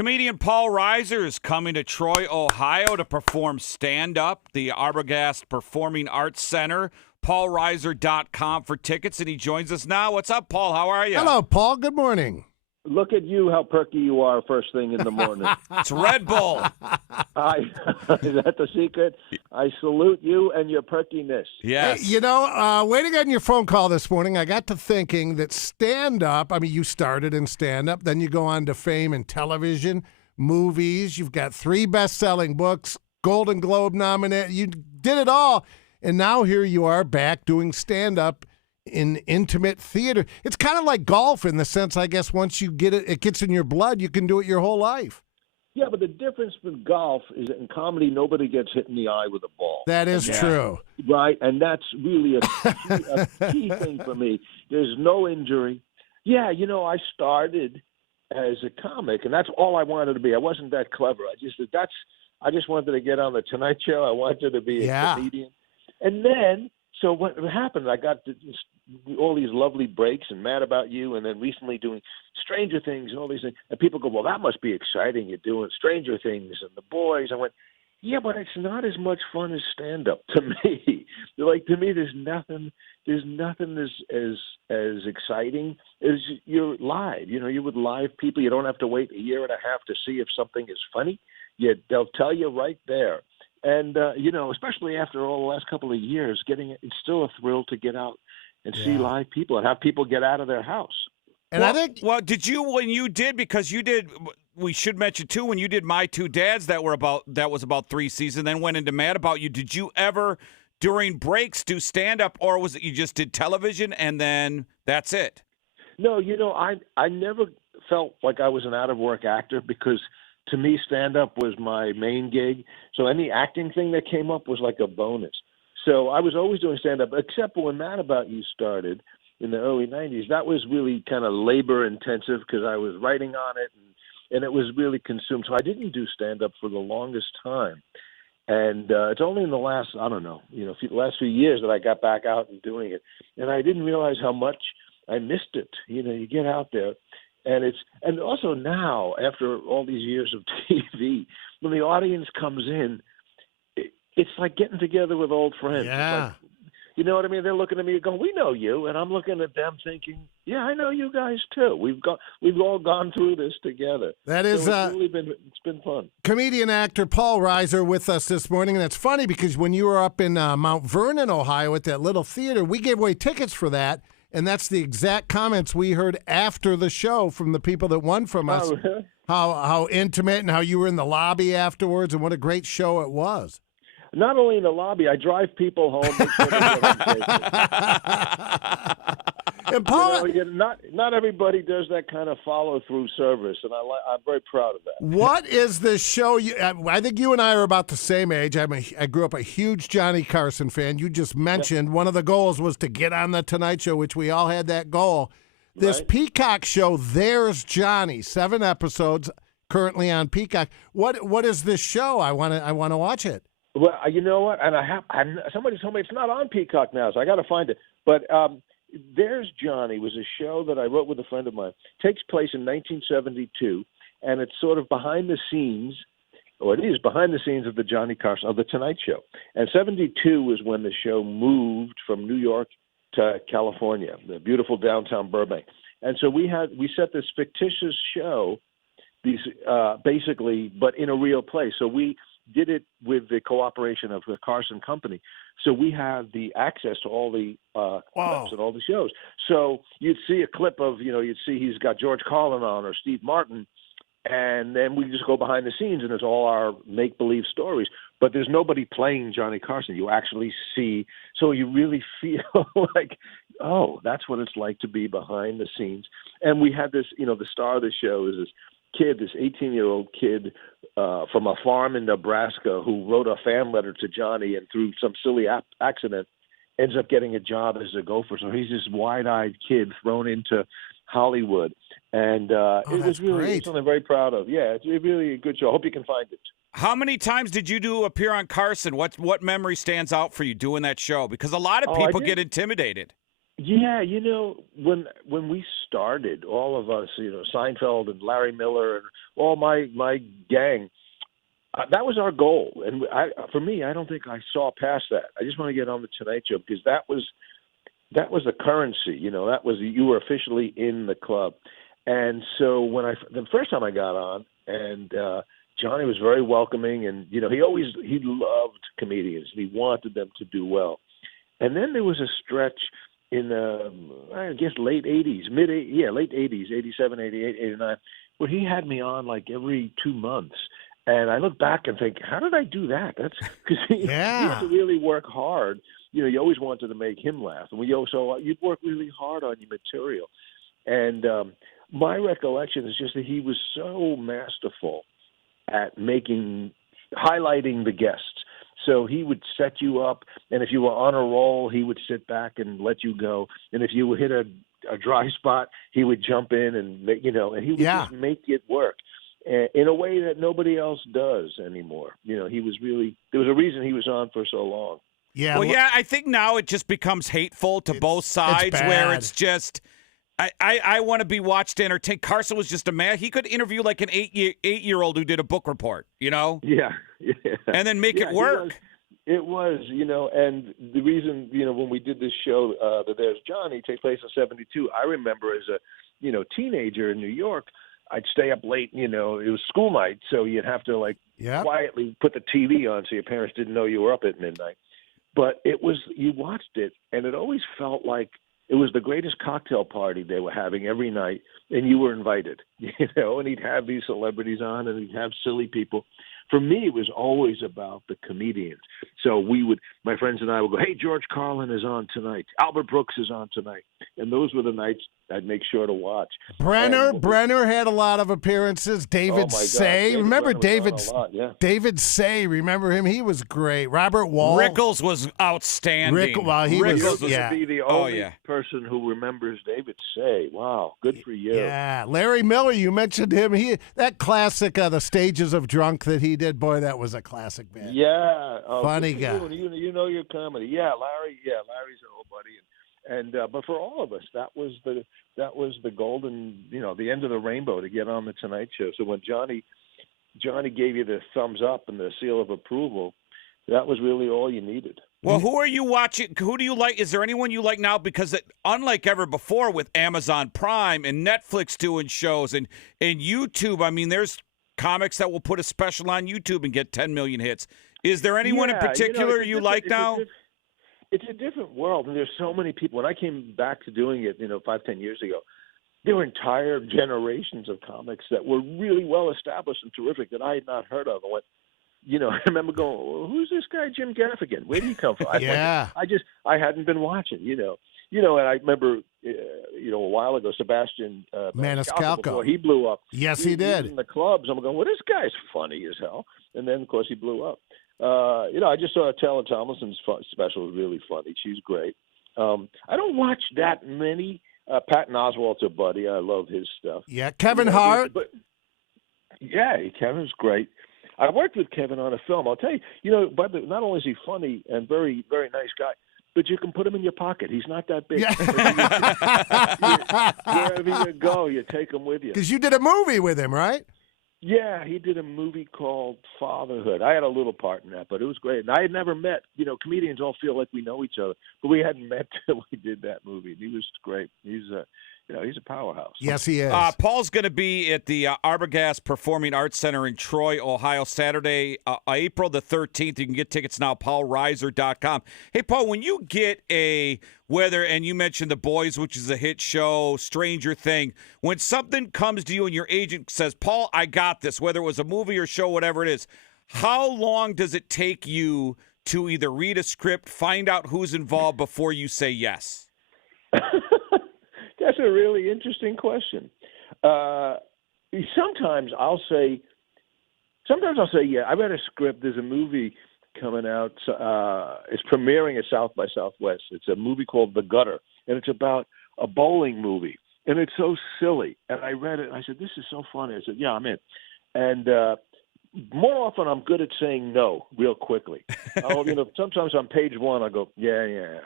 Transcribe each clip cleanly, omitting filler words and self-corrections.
Comedian Paul Reiser is coming to Troy, Ohio to perform stand-up, the Arbogast Performing Arts Center. PaulReiser.com for tickets, and he joins us now. What's up, Paul? How are you? Hello, Paul. Good morning. Look at you, how perky you are first thing in the morning. It's Red Bull. Is that the secret? I salute you and your perkiness. Yes. Hey, waiting on your phone call this morning, I got to thinking that stand-up, you started in stand-up, then you go on to fame in television, movies. You've got 3 best-selling books, Golden Globe nominated. You did it all, and now here you are back doing stand-up in intimate theater. It's kind of like golf in the sense, I guess, once you get it, it gets in your blood, you can do it your whole life. Yeah, but the difference with golf is that in comedy, nobody gets hit in the eye with a ball. That is true. Right, and that's really a key thing for me. There's no injury. Yeah, I started as a comic, and that's all I wanted to be. I wasn't that clever. I just wanted to get on the Tonight Show. I wanted to be a comedian. And then, so what happened, I got all these lovely breaks and Mad About You, and then recently doing Stranger Things and all these things. And people go, well, that must be exciting. You're doing Stranger Things and The Boys. I went, yeah, but it's not as much fun as stand-up to me. To me, there's nothing as exciting as you're live. You're with live people. You don't have to wait a year and a half to see if something is funny. They'll tell you right there. And, especially after all the last couple of years, it's still a thrill to get out and see live people and have people get out of their house. And I think, did you, because you did, we should mention too, when you did My Two Dads, that was about 3 seasons, then went into Mad About You. Did you ever, during breaks, do stand-up, or was it you just did television and then that's it? No, I never felt like I was an out-of-work actor because to me, stand-up was my main gig. So any acting thing that came up was like a bonus. So I was always doing stand-up, except when Mad About You started in the early 90s. That was really kind of labor-intensive because I was writing on it, and it was really consumed. So I didn't do stand-up for the longest time. And it's only in the last, last few years that I got back out and doing it. And I didn't realize how much I missed it. You get out there. And also now, after all these years of TV, when the audience comes in, it's like getting together with old friends. Yeah. You know what I mean? They're looking at me going, we know you. And I'm looking at them thinking, yeah, I know you guys too. We've all gone through this together. That is, so it's been fun. Comedian actor Paul Reiser with us this morning. And it's funny because when you were up in Mount Vernon, Ohio at that little theater, we gave away tickets for that. And that's the exact comments we heard after the show from the people that won from us. Oh, really? How intimate and how you were in the lobby afterwards and what a great show it was. Not only in the lobby, I drive people home. Make sure they get home and Paul, not everybody does that kind of follow-through service, and I'm very proud of that. What is this show? I think you and I are about the same age. I grew up a huge Johnny Carson fan. You just mentioned one of the goals was to get on the Tonight Show, which we all had that goal. This Peacock show, There's Johnny, 7 episodes currently on Peacock. What is this show? I want to watch it. Well, you know what? And somebody told me it's not on Peacock now, so I got to find it. But There's Johnny was a show that I wrote with a friend of mine. Takes place in 1972, and it's sort of behind the scenes, or it is behind the scenes of the Johnny Carson of the Tonight Show. And 72 was when the show moved from New York to California, the beautiful downtown Burbank. And so we set this fictitious show, basically, but in a real place. So we did it with the cooperation of the Carson Company. So we have the access to all the clips and all the shows. So you'd see a clip of, you'd see he's got George Carlin on or Steve Martin, and then we just go behind the scenes and it's all our make-believe stories. But there's nobody playing Johnny Carson. You actually see, so you really feel like, oh, that's what it's like to be behind the scenes. And we had this, the star of the show is this 18-year-old kid from a farm in Nebraska who wrote a fan letter to Johnny and through some silly accident ends up getting a job as a gopher. So he's this wide-eyed kid thrown into Hollywood. And it was really something I'm very proud of. Yeah, it's really a good show. I hope you can find it. How many times did you appear on Carson? What memory stands out for you doing that show? Because a lot of people get intimidated. Yeah, when we started, all of us, Seinfeld and Larry Miller and all my gang, that was our goal. And for me, I don't think I saw past that. I just want to get on the Tonight Show because that was the currency. That was you were officially in the club. And so the first time I got on, and Johnny was very welcoming, and he loved comedians. He wanted them to do well. And then there was a stretch in I guess late 80s, late 80s, 87, 88, 89, where he had me on like every 2 months. And I look back and think, how did I do that? That's because he had to really work hard. You always wanted to make him laugh, and so you'd work really hard on your material. And my recollection is just that he was so masterful at highlighting the guests. So he would set you up, and if you were on a roll, he would sit back and let you go. And if you hit a dry spot, he would jump in and and he would just make it work in a way that nobody else does anymore. He was really there was a reason he was on for so long. Yeah. Well, I think now it just becomes hateful to both sides, where it's just. I want to be watched to entertain. Carson was just a man. He could interview like an eight-year-old who did a book report, Yeah. And then make it work. It was, and the reason, when we did this show, that There's Johnny, take place in 72, I remember as a, teenager in New York, I'd stay up late, it was school night, so you'd have to quietly put the TV on so your parents didn't know you were up at midnight. But you watched it, and it always felt like it was the greatest cocktail party they were having every night, and you were invited, and he'd have these celebrities on, and he'd have silly people. For me, it was always about the comedians. So my friends and I would go, hey, George Carlin is on tonight. Albert Brooks is on tonight. And those were the nights I'd make sure to watch. Brenner had a lot of appearances. David Say. Remember David Say? Remember him? He was great. Robert Wall. Rickles was outstanding. Rickles would be the only person who remembers David Say. Wow, good for you. Yeah. Larry Miller, you mentioned him. That classic, The Stages of Drunk that he did, boy, that was a classic, man. Yeah. Funny guy. You know your comedy. Yeah, Larry's an old buddy. And but for all of us, that was the golden, the end of the rainbow to get on the Tonight Show. So when Johnny gave you the thumbs up and the seal of approval, that was really all you needed. Well, who are you watching? Who do you like? Is there anyone you like now? Because unlike ever before with Amazon Prime and Netflix doing shows and YouTube, I mean, there's comics that will put a special on YouTube and get 10 million hits. Is there anyone in particular you like now? It's a different world, and there's so many people. When I came back to doing it, 5-10 years ago, there were entire generations of comics that were really well established and terrific that I had not heard of. I remember going, well, "Who's this guy, Jim Gaffigan? Where did he come from?" I hadn't been watching, and I remember, a while ago, Sebastian Maniscalco, before he blew up. Yes, he did. In the clubs, I'm going, well, this guy's funny as hell, and then of course he blew up. I just saw Taylor Tomlinson's special was really funny. She's great. I don't watch that many. Patton Oswalt's a buddy. I love his stuff. Yeah, Kevin Hart. Kevin's great. I worked with Kevin on a film. I'll tell you, not only is he funny and very, very nice guy, but you can put him in your pocket. He's not that big. Wherever you go, you take him with you. Because you did a movie with him, right? Yeah, he did a movie called Fatherhood. I had a little part in that, but it was great. And I had never met, comedians all feel like we know each other, but we hadn't met till we did that movie. He was great. He's a powerhouse. Yes, he is. Paul's going to be at the Arbogast Performing Arts Center in Troy, Ohio, Saturday, April the 13th. You can get tickets now, paulreiser.com. Hey, Paul, when you get and you mentioned The Boys, which is a hit show, Stranger Thing, when something comes to you and your agent says, Paul, I got this, whether it was a movie or show, whatever it is, how long does it take you to either read a script, find out who's involved before you say yes? That's a really interesting question. Sometimes I'll say, yeah, I read a script. There's a movie coming out. It's premiering at South by Southwest. It's a movie called The Gutter, and it's about a bowling movie. And it's so silly. And I read it, and I said, this is so funny. I said, yeah, I'm in. And more often I'm good at saying no real quickly. Sometimes on page one I'll go, yeah.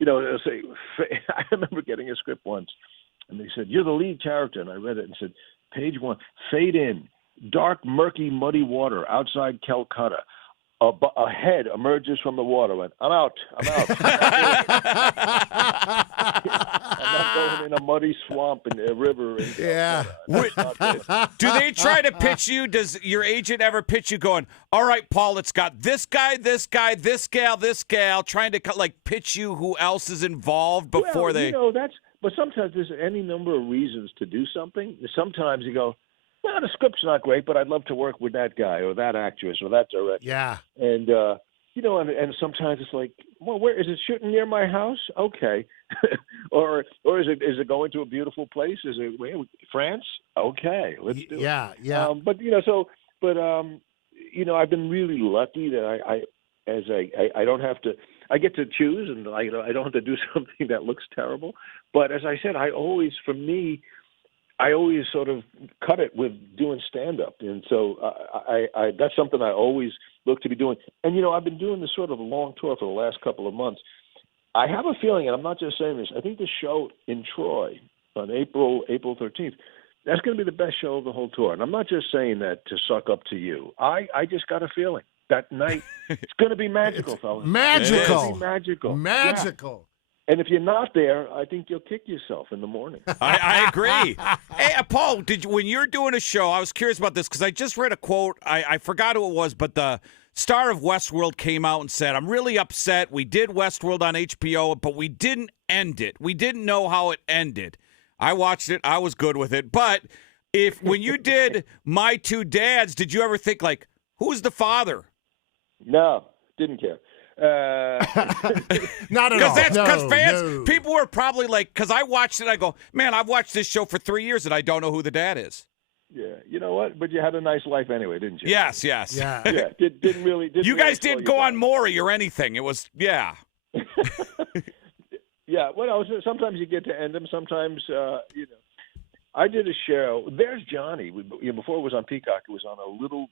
They'll say, I remember getting a script once, and they said, "You're the lead character," and I read it and said, "Page 1, fade in, dark, murky, muddy water outside Calcutta. A head emerges from the water. Went, I'm out. I'm not going in a muddy swamp and a river. Yeah. Do they try to pitch you? Does your agent ever pitch you going, all right, Paul, it's got this guy, this guy, this gal, trying to pitch you who else is involved before they... But sometimes there's any number of reasons to do something. Sometimes you go, well, the script's not great, but I'd love to work with that guy or that actress or that director. Yeah. And, and sometimes it's like, well, where is it shooting near my house? Okay. or is it going to a beautiful place? Is it France? Okay. Let's do it. Yeah. I've been really lucky that I don't have to, I get to choose, and I don't have to do something that looks terrible. But as I said, I always sort of cut it with doing stand-up. And so I that's something I always look to be doing. And, I've been doing this sort of long tour for the last couple of months. I have a feeling, and I'm not just saying this, I think the show in Troy on April 13th, that's going to be the best show of the whole tour. And I'm not just saying that to suck up to you. I just got a feeling that night it's going to be magical, fellas. Magical. It's going to be magical. Magical. Yeah. And if you're not there, I think you'll kick yourself in the morning. I agree. Hey, Paul, when you're doing a show, I was curious about this because I just read a quote. I forgot who it was, but the star of Westworld came out and said, I'm really upset. We did Westworld on HBO, but we didn't end it. We didn't know how it ended. I watched it. I was good with it. But when you did My Two Dads, did you ever think, who's the father? No, didn't care. Not at all. Because fans, people were probably because I watched it, I go, man, I've watched this show for 3 years and I don't know who the dad is. Yeah, you know what? But you had a nice life anyway, didn't you? Yes. Yeah. Yeah, didn't really. You guys didn't go on Maury or anything. It was, yeah. Yeah, well, sometimes you get to end them. Sometimes, I did a show. There's Johnny. Before it was on Peacock, it was on a little.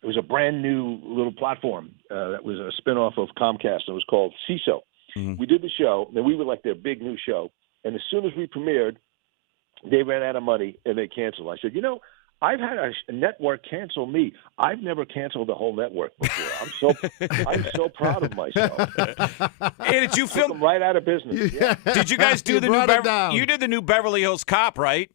It was a brand new little platform that was a spinoff of Comcast. It was called CISO. Mm-hmm. We did the show, and we were like their big new show. And as soon as we premiered, they ran out of money and they canceled. I said, I've had a network cancel me. I've never canceled the whole network before. I'm so proud of myself. Hey, did you film right out of business? Yeah. Did you guys do the new? You did the new Beverly Hills Cop, right?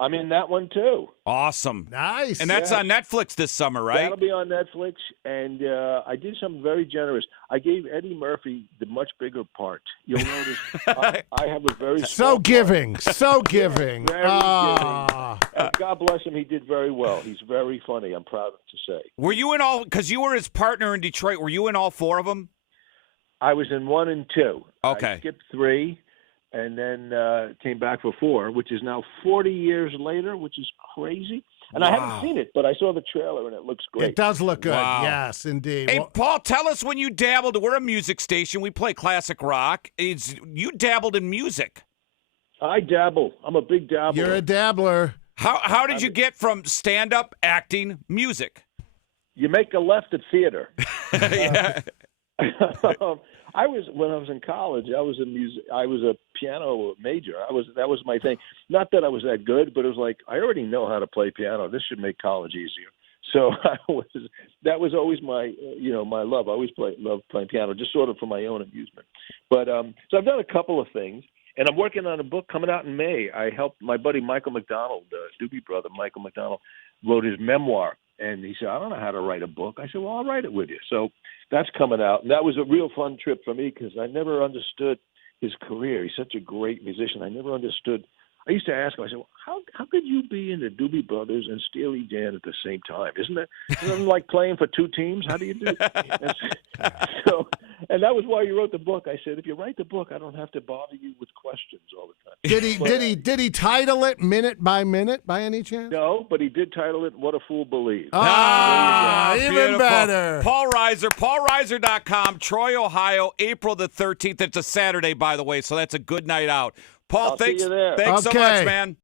I'm in that one too. Awesome. Nice. And that's on Netflix this summer, right? That'll be on Netflix. And I did something very generous. I gave Eddie Murphy the much bigger part. You'll notice I have a very so giving. So giving. Very giving. And God bless him. He did very well. He's very funny. I'm proud to say. Were you in all? Because you were his partner in Detroit. Were you in all four of them? I was in 1 and 2. Okay. I skipped 3. And then came back for 4, which is now 40 years later, which is crazy. And I haven't seen it, but I saw the trailer, and it looks great. It does look good. Wow. Yes, indeed. Hey, Paul, tell us when you dabbled. We're a music station. We play classic rock. You dabbled in music. I dabble. I'm a big dabbler. You're a dabbler. How did you get from stand-up, acting, music? You make a left at theater. Yeah. When I was in college, I was a piano major. That was my thing. Not that I was that good, but it was like I already know how to play piano. This should make college easier. So that was always my my love. I always loved playing piano, just sort of for my own amusement. But so I've done a couple of things, and I'm working on a book coming out in May. I helped my buddy Michael McDonald, Doobie brother Michael McDonald, wrote his memoir. And he said, I don't know how to write a book. I said, well, I'll write it with you. So that's coming out. And that was a real fun trip for me because I never understood his career. He's such a great musician. I never understood. I used to ask him, I said, well, how could you be in the Doobie Brothers and Steely Dan at the same time? Isn't it like playing for 2 teams? How do you do that? And that was why you wrote the book. I said, if you write the book, I don't have to bother you with questions all the time. Did he title it Minute by Minute by any chance? No, but he did title it What a Fool Believes. Even better. Paul Reiser, paulreiser.com, Troy, Ohio, April the 13th. It's a Saturday, by the way, so that's a good night out. Paul, I'll see you there. Thanks so much, man.